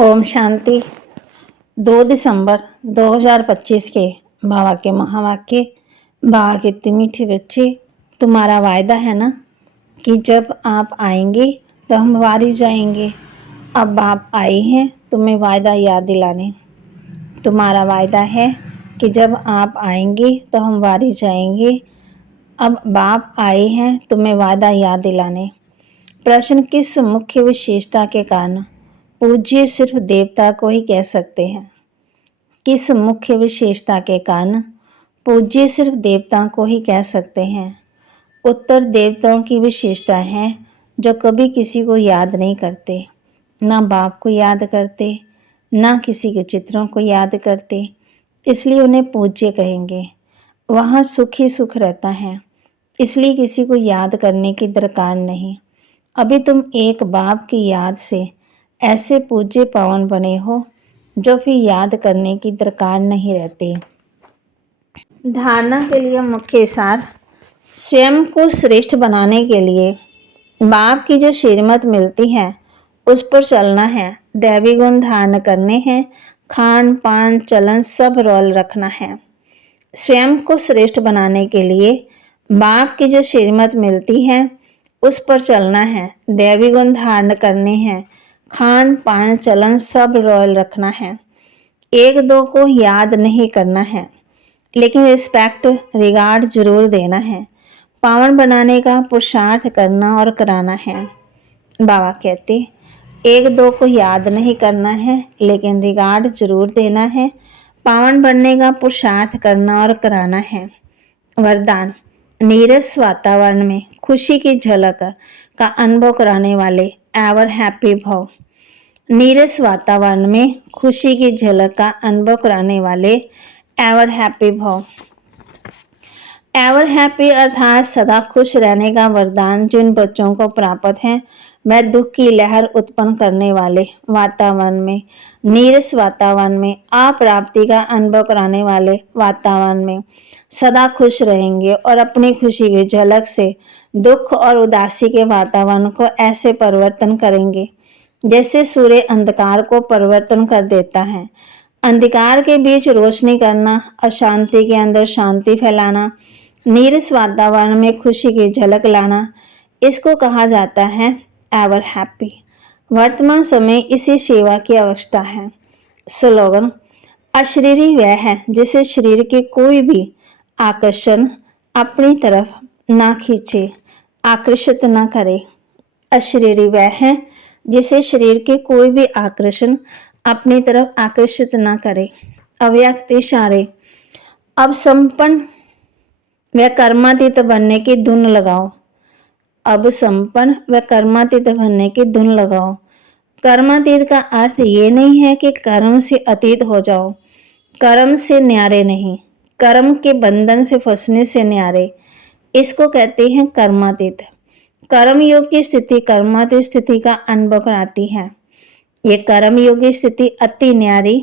ओम शांति। 2 दिसंबर 2025 के बाबा के महावाक्य। बाबा के इतने मीठे बच्चे, तुम्हारा वायदा है ना कि जब आप आएंगे तो हम वारी जाएंगे। अब आप आए हैं तुम्हें वायदा याद दिलाने। तुम्हारा वायदा है कि जब आप आएंगे तो हम वारी जाएंगे। अब बाप आए हैं तुम्हें वायदा याद दिलाने। प्रश्न, किस मुख्य विशेषता के कारण पूज्य सिर्फ देवता को ही कह सकते हैं? किस मुख्य विशेषता के कारण पूज्य सिर्फ देवताओं को ही कह सकते हैं? उत्तर, देवताओं की विशेषता है जो कभी किसी को याद नहीं करते, ना बाप को याद करते, ना किसी के चित्रों को याद करते, इसलिए उन्हें पूज्य कहेंगे। वहाँ सुख ही सुख रहता है, इसलिए किसी को याद करने की दरकार नहीं। अभी तुम एक बाप की याद से ऐसे पूज्य पावन बने हो जो फिर याद करने की दरकार नहीं रहती। धारणा के लिए मुख्य सार, स्वयं को श्रेष्ठ बनाने के लिए बाप की जो श्रीमत मिलती है उस पर चलना है। दैवी गुण धारण करने हैं, खान पान चलन सब रोल रखना है। स्वयं को श्रेष्ठ बनाने के लिए बाप की जो श्रीमत मिलती है उस पर चलना है। दैवी गुण धारण करने हैं, खान पान चलन सब रॉयल रखना है। एक दो को याद नहीं करना है, लेकिन रिस्पेक्ट रिगार्ड जरूर देना है। पावन बनाने का पुरुषार्थ करना और कराना है। बाबा कहते, एक दो को याद नहीं करना है, लेकिन रिगार्ड जरूर देना है। पावन बनने का पुरुषार्थ करना और कराना है। वरदान, नीरस वातावरण में खुशी की झलक का अनुभव कराने वाले एवर हैप्पी भव। नीरस वातावरण में खुशी की झलक का अनुभव कराने वाले एवर हैप्पी भव। एवर हैप्पी अर्थात सदा खुश रहने का वरदान जिन बच्चों को प्राप्त है, वह दुख की लहर उत्पन्न करने वाले वातावरण में, नीरस वातावरण में, अप्राप्ति का अनुभव कराने वाले वातावरण में सदा खुश रहेंगे और अपनी खुशी की झलक से दुख और उदासी के वातावरण को ऐसे परिवर्तन करेंगे जैसे सूर्य अंधकार को परिवर्तन कर देता है। अंधकार के बीच रोशनी करना, अशांति के अंदर शांति फैलाना, नीरस वातावरण में खुशी की झलक लाना, इसको कहा जाता है एवर हैप्पी। वर्तमान समय इसी सेवा की अवस्था है। स्लोगन, अशरीरी वह है जिसे शरीर के कोई भी आकर्षण अपनी तरफ ना खींचे, आकर्षित न करे। अशरीरी वह है जिसे शरीर के कोई भी आकर्षण अपनी तरफ आकर्षित न करे। अव्यक्त इशारे, अब संपन्न व कर्मातीत बनने की धुन लगाओ। अब संपन्न व कर्मातीत बनने की धुन लगाओ। कर्मातीत का अर्थ ये नहीं है कि कर्म से अतीत हो जाओ, कर्म से न्यारे नहीं, कर्म के बंधन से फंसने से न्यारे, इसको कहते हैं कर्मातीत। कर्म योग की स्थिति कर्मातीत स्थिति का अनुभव कराती है। ये कर्म योग की स्थिति अति न्यारी,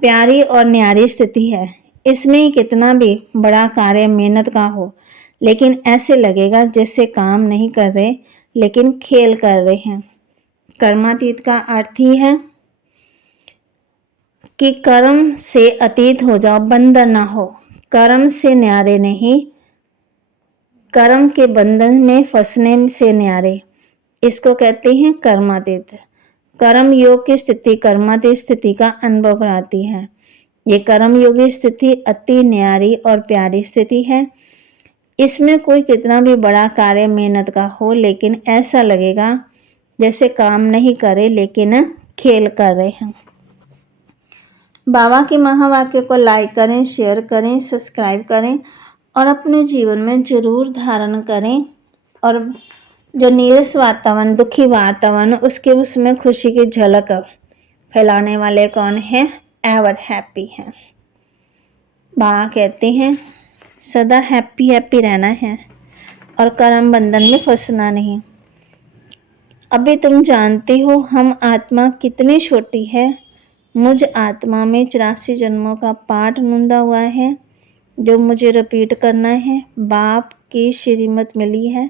प्यारी और न्यारी स्थिति है। इसमें कितना भी बड़ा कार्य मेहनत का हो, लेकिन ऐसे लगेगा जैसे काम नहीं कर रहे लेकिन खेल कर रहे हैं। कर्मातीत का अर्थ ही है कि कर्म से अतीत हो जाओ, बंधन ना हो, कर्म से न्यारे नहीं, कर्म के बंधन में फंसने से न्यारे, इसको कहते हैं कर्मातीत। कर्म योग की स्थिति कर्मातीत स्थिति का अनुभव कराती है। ये कर्म योगी स्थिति अति न्यारी और प्यारी स्थिति है। इसमें कोई कितना भी बड़ा कार्य मेहनत का हो, लेकिन ऐसा लगेगा जैसे काम नहीं करे लेकिन खेल कर रहे हैं। बाबा के महावाक्य को लाइक करें, शेयर करें, सब्सक्राइब करें और अपने जीवन में जरूर धारण करें। और जो नीरस वातावरण, दुखी वातावरण, उसमें खुशी की झलक फैलाने वाले कौन है? एवर हैप्पी हैं। बाबा कहते हैं सदा हैप्पी हैप्पी रहना है और कर्म बंधन में फंसना नहीं। अभी तुम जानते हो हम आत्मा कितनी छोटी है। मुझ आत्मा में 84 जन्मों का पाठ नूंदा हुआ है जो मुझे रिपीट करना है। बाप की श्रीमत मिली है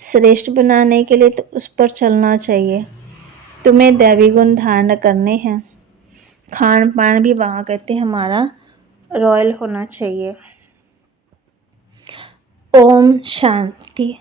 श्रेष्ठ बनाने के लिए, तो उस पर चलना चाहिए। तुम्हें दैवी गुण धारण करने हैं। खान पान भी वहाँ कहते हैं हमारा रॉयल होना चाहिए। ओम शांति।